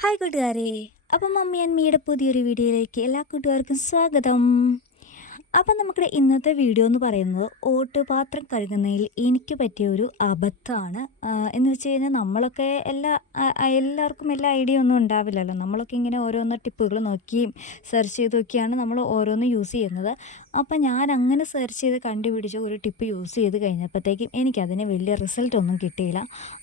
Hi കൂട്ടുകാരെ അപ്പം mummy and മീയുടെ പുതിയൊരു വീഡിയോയിലേക്ക് എല്ലാ കൂട്ടുകാർക്കും സ്വാഗതം അപ്പം നമ്മുടെ ഇന്നത്തെ വീഡിയോ എന്ന് പറയുന്നത് ഓട്ടുപാത്രം കഴുകുന്നതിൽ എനിക്ക് പറ്റിയ ഒരു അബദ്ധമാണ്. എന്ന് വെച്ച് കഴിഞ്ഞാൽ നമ്മളൊക്കെ എല്ലാ എല്ലാവർക്കും എല്ലാ ഐഡിയ ഒന്നും ഉണ്ടാവില്ലല്ലോ. നമ്മളൊക്കെ ഇങ്ങനെ ഓരോന്ന് ടിപ്പുകൾ നോക്കിയും സെർച്ച് ചെയ്ത് നോക്കിയാണ് നമ്മൾ ഓരോന്ന് യൂസ് ചെയ്യുന്നത്. അപ്പം ഞാൻ അങ്ങനെ സെർച്ച് ചെയ്ത് കണ്ടുപിടിച്ച ഒരു ടിപ്പ് യൂസ് ചെയ്ത് കഴിഞ്ഞപ്പോഴത്തേക്കും എനിക്കതിന് വലിയ റിസൾട്ട് ഒന്നും കിട്ടിയില്ല.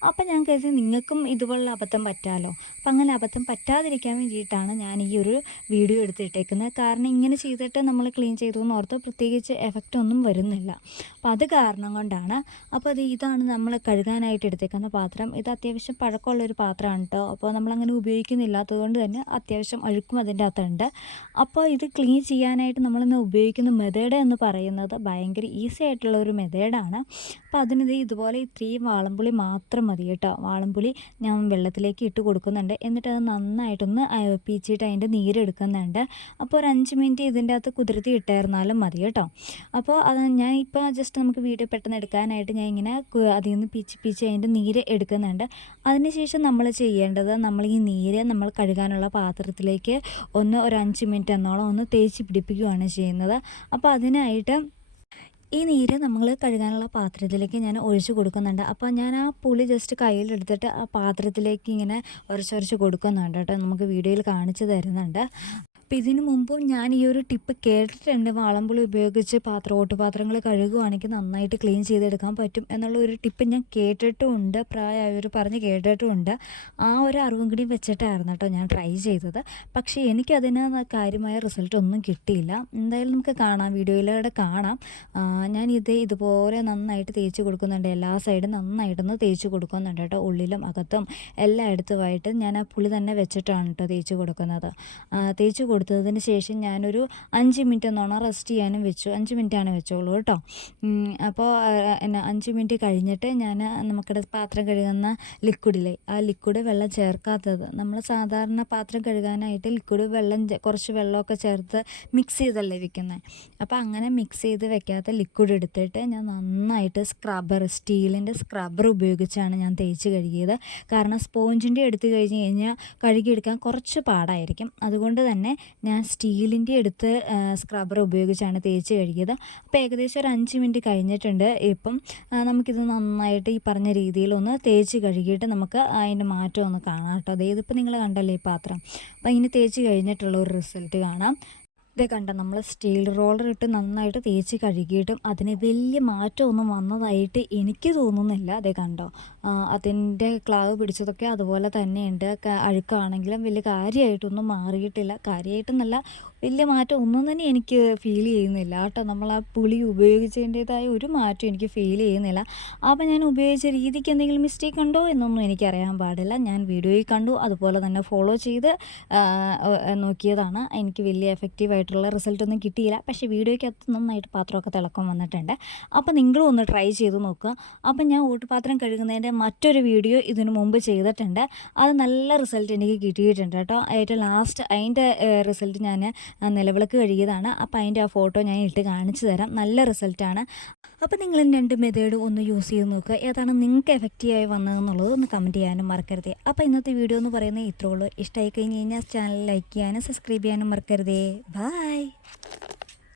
അപ്പം ഞാൻ കരുതി നിങ്ങൾക്കും ഇതുപോലുള്ള അബദ്ധം പറ്റാമല്ലോ അപ്പം അങ്ങനെ അബദ്ധം പറ്റാതിരിക്കാൻ വേണ്ടിയിട്ടാണ് ഞാൻ ഈ ഒരു വീഡിയോ എടുത്തിട്ടേക്കുന്നത്. കാരണം ഇങ്ങനെ ചെയ്തിട്ട് നമ്മൾ ക്ലീൻ ചെയ്തു ഓർത്ത് പ്രത്യേകിച്ച് എഫക്റ്റ് ഒന്നും വരുന്നില്ല. അപ്പോൾ അത് കാരണം കൊണ്ടാണ് അപ്പോൾ അത് ഇതാണ് നമ്മൾ കഴുകാനായിട്ട് എടുത്തേക്കുന്ന പാത്രം. ഇത് അത്യാവശ്യം പഴക്കമുള്ളൊരു പാത്രമാണ് കേട്ടോ അപ്പോൾ നമ്മളങ്ങനെ ഉപയോഗിക്കുന്നില്ലാത്തത് കൊണ്ട് തന്നെ അത്യാവശ്യം അഴുക്കും അതിന്റെ അകത്തുണ്ട്. അപ്പോൾ ഇത് ക്ലീൻ ചെയ്യാനായിട്ട് നമ്മളിന്ന് ഉപയോഗിക്കുന്ന മെത്തേഡ് എന്ന് പറയുന്നത് ഭയങ്കര ഈസി ആയിട്ടുള്ള ഒരു മെത്തേഡാണ് അപ്പോൾ അതിനിത് ഇതുപോലെ ഇത്രയും വാളംപുളി മാത്രം മതി കേട്ടോ. വാളംപുളി ഞാൻ വെള്ളത്തിലേക്ക് ഇട്ട് കൊടുക്കുന്നുണ്ട്. എന്നിട്ട് അത് നന്നായിട്ടൊന്ന് പീച്ചിട്ട് അതിന്റെ നീരെടുക്കുന്നുണ്ട് അപ്പോൾ ഒരു അഞ്ച് മിനിറ്റ് ഇതിന്റെ അകത്ത് കുതിർത്തി ഇട്ടായിരുന്നാലും മതി കേട്ടോ. അപ്പോൾ അത് ഞാൻ ഇപ്പോൾ ജസ്റ്റ് നമുക്ക് വീഡിയോ പെട്ടെന്ന് എടുക്കാനായിട്ട് ഞാൻ ഇങ്ങനെ അതിൽ നിന്ന് പിച്ച് പിച്ച് അതിന്റെ നീര് എടുക്കുന്നുണ്ട്. അതിനുശേഷം നമ്മൾ ചെയ്യേണ്ടത് നമ്മൾ ഈ നീര് നമ്മൾ കഴുകാനുള്ള പാത്രത്തിലേക്ക് ഒന്ന് ഒരു അഞ്ച് മിനിറ്റ് എന്നോളം ഒന്ന് തേച്ച് പിടിപ്പിക്കുകയാണ് ചെയ്യുന്നത്. അപ്പോൾ അതിനായിട്ട് ഈ നീര് നമ്മൾ കഴുകാനുള്ള പാത്രത്തിലേക്ക് ഞാൻ ഒഴിച്ചു കൊടുക്കുന്നുണ്ട്. അപ്പോൾ ഞാൻ ആ പുളി ജസ്റ്റ് കയ്യിലെടുത്തിട്ട് ആ പാത്രത്തിലേക്ക് ഇങ്ങനെ ഉരച്ചൊരച്ച് കൊടുക്കുന്നുണ്ട് കേട്ടോ. നമുക്ക് വീഡിയോയിൽ കാണിച്ചു തരുന്നുണ്ട്. അപ്പോൾ ഇതിനു മുമ്പും ഞാൻ ഈ ഒരു ടിപ്പ് കേട്ടിട്ടുണ്ട് വാളംപുളി ഉപയോഗിച്ച് പാത്രം ഓട്ടുപാത്രങ്ങൾ കഴുകുവാണെങ്കിൽ നന്നായിട്ട് ക്ലീൻ ചെയ്തെടുക്കാൻ പറ്റും എന്നുള്ള ഒരു ടിപ്പ് ഞാൻ കേട്ടിട്ടുമുണ്ട് പ്രായമായവർ പറഞ്ഞ് കേട്ടിട്ടുമുണ്ട് ആ ഒരു അറിവും കൂടി വെച്ചിട്ടായിരുന്നു കേട്ടോ ഞാൻ ട്രൈ ചെയ്തത്. പക്ഷേ എനിക്കതിന് കാര്യമായ റിസൾട്ട് ഒന്നും കിട്ടിയില്ല. എന്തായാലും നമുക്ക് കാണാം. വീഡിയോയിലൂടെ കാണാം. ഞാൻ ഇത് ഇതുപോലെ നന്നായിട്ട് തേച്ച് കൊടുക്കുന്നുണ്ട്. എല്ലാ സൈഡും നന്നായിട്ടൊന്ന് തേച്ച് കൊടുക്കുന്നുണ്ട് കേട്ടോ. ഉള്ളിലും അകത്തും എല്ലായിടത്തുമായിട്ട് ഞാൻ ആ പുളി തന്നെ വെച്ചിട്ടാണ് കേട്ടോ തേച്ച് കൊടുക്കുന്നത്. തേച്ച് കൊടുത്തതിന് ശേഷം ഞാനൊരു അഞ്ച് മിനിറ്റ് എന്നോണം റെസ്റ്റ് ചെയ്യാനും വെച്ചു. അഞ്ച് മിനിറ്റാണ് വെച്ചോളൂ കേട്ടോ. അപ്പോൾ എന്നാ അഞ്ച് മിനിറ്റ് കഴിഞ്ഞിട്ട് ഞാൻ നമുക്കിടെ പാത്രം കഴുകുന്ന ലിക്വിഡിലെ ആ ലിക്വിഡ് വെള്ളം ചേർക്കാത്തത്. നമ്മൾ സാധാരണ പാത്രം കഴുകാനായിട്ട് ലിക്വിഡ് വെള്ളം കുറച്ച് വെള്ളമൊക്കെ ചേർത്ത് മിക്സ് ചെയ്തല്ലേ വെക്കുന്നത് അപ്പോൾ അങ്ങനെ മിക്സ് ചെയ്ത് വെക്കാത്ത ലിക്വിഡ് എടുത്തിട്ട് ഞാൻ നന്നായിട്ട് സ്ക്രബ്ബർ സ്റ്റീലിന്റെ സ്ക്രബ്ബർ ഉപയോഗിച്ചാണ് ഞാൻ തേച്ച് കഴുകിയത്. കാരണം സ്പോഞ്ചിന്റെ എടുത്ത് കഴിഞ്ഞ് കഴിഞ്ഞാൽ കഴുകിയെടുക്കാൻ കുറച്ച് പാടായിരിക്കും. അതുകൊണ്ട് തന്നെ ഞാൻ സ്റ്റീലിന്റെ എടുത്ത് സ്ക്രബ്ബർ ഉപയോഗിച്ചാണ് തേച്ച് കഴുകിയത്. അപ്പോൾ ഏകദേശം ഒരു അഞ്ച് മിനിറ്റ് കഴിഞ്ഞിട്ടുണ്ട് ഇപ്പം. നമുക്കിത് നന്നായിട്ട് ഈ പറഞ്ഞ രീതിയിലൊന്ന് തേച്ച് കഴുകിയിട്ട് നമുക്ക് അതിന്റെ മാറ്റം ഒന്ന് കാണാം കേട്ടോ. അതായത് ഇപ്പോൾ നിങ്ങൾ കണ്ടല്ലേ ഈ പാത്രം. അപ്പോൾ ഇങ്ങനെ തേച്ച് കഴിഞ്ഞിട്ടുള്ള ഒരു റിസൾട്ട് കാണാം. ഇതേ കണ്ട നമ്മൾ സ്റ്റീൽ റോളർ ഇട്ട് നന്നായിട്ട് തേച്ച് കഴുകിയിട്ടും അതിന് വലിയ മാറ്റമൊന്നും വന്നതായിട്ട് എനിക്ക് തോന്നുന്നില്ല. അതേ കണ്ടോ അതിന്റെ ക്ലാവ് പിടിച്ചതൊക്കെ അതുപോലെ തന്നെയുണ്ട്. അഴുക്കാണെങ്കിലും വലിയ കാര്യമായിട്ടൊന്നും മാറിയിട്ടില്ല. കാര്യമായിട്ടെന്നല്ല വലിയ മാറ്റം ഒന്നും തന്നെ എനിക്ക് ഫീൽ ചെയ്യുന്നില്ല. കേട്ടോ നമ്മൾ ആ പുളി ഉപയോഗിച്ചതിന്റെതായ ഒരു മാറ്റം എനിക്ക് ഫീൽ ചെയ്യുന്നില്ല. അപ്പോൾ ഞാൻ ഉപയോഗിച്ച രീതിക്ക് എന്തെങ്കിലും മിസ്റ്റേക്ക് ഉണ്ടോ എന്നൊന്നും എനിക്കറിയാൻ പാടില്ല. ഞാൻ വീഡിയോയിൽ കണ്ടു അതുപോലെ തന്നെ ഫോളോ ചെയ്ത് നോക്കിയതാണ്. എനിക്ക് വലിയ എഫക്റ്റീവായിട്ടുള്ള റിസൾട്ടൊന്നും കിട്ടിയില്ല. പക്ഷേ വീഡിയോയ്ക്കകത്ത് നന്നായിട്ട് പാത്രമൊക്കെ തിളക്കം വന്നിട്ടുണ്ട്. അപ്പോൾ നിങ്ങളും ഒന്ന് ട്രൈ ചെയ്ത് നോക്കുക. അപ്പം ഞാൻ ഊട്ടുപാത്രം കഴുകുന്നതിന്റെ മറ്റൊരു വീഡിയോ ഇതിനു മുമ്പ് ചെയ്തിട്ടുണ്ട്. അത് നല്ല റിസൾട്ട് എനിക്ക് കിട്ടിയിട്ടുണ്ട് കേട്ടോ. ഏറ്റവും ലാസ്റ്റ് അതിന്റെ റിസൾട്ട് ഞാൻ നിലവിളക്ക് കഴുകിയതാണ്. അപ്പോൾ അതിന്റെ ആ ഫോട്ടോ ഞാൻ ഇട്ട് കാണിച്ചു തരാം. നല്ല റിസൾട്ടാണ് അപ്പോൾ നിങ്ങൾ രണ്ട് മെത്തേഡ് ഒന്ന് യൂസ് ചെയ്ത് നോക്കുക. ഏതാണ് നിങ്ങൾക്ക് എഫക്റ്റീവായി വന്നതെന്നുള്ളത് ഒന്ന് കമന്റ് ചെയ്യാനും മറക്കരുത്. അപ്പോൾ ഇന്നത്തെ വീഡിയോ എന്ന് പറയുന്നത് ഇത്രേ ഉള്ളൂ. ഇഷ്ടമായി കഴിഞ്ഞ് കഴിഞ്ഞാൽ ചാനൽ ലൈക്ക് ചെയ്യാനും സബ്സ്ക്രൈബ് ചെയ്യാനും മറക്കരുതേ. Bye.